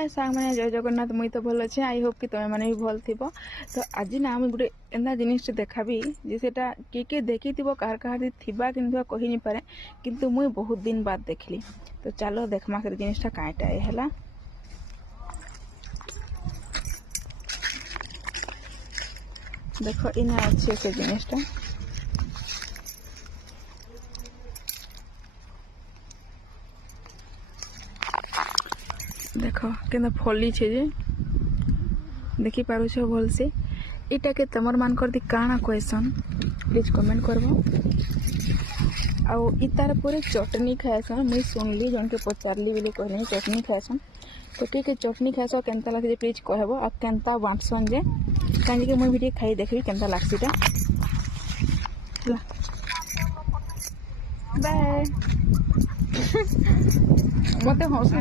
हाय सांग मैंने जय जगन्नाथ मुई तो भल अच्छे आई होप कि तुम मैंने भी भल थी। तो आज ना मुझे गोटे एंता जिनिस देखाबी जेटा किए देखी थी कह कह थिबा कि कही नहीं पारे किंतु मुई बहुत दिन बाद देखली। तो चलो देखमा से जिनिसटा काईटा है। देख इना अच्छे से जिनिसटा देख के फली छे जे देखी पारुछ भल से इटा के तमर मान कर दी काना क्वेश्चन प्लीज कमेंट करबो। आउ इतार पूरे चटनी खाएसन मुई सुनली जन के पचारली बोली कहले चटनी खाएसन। तो ठीक है चटनी खाएस केनता लगे प्लीज कहबो आ केनता बांटसन जे काहे कि मुई वीडियो खाई देखबी केनता लागसीटा। बाय मते हौसला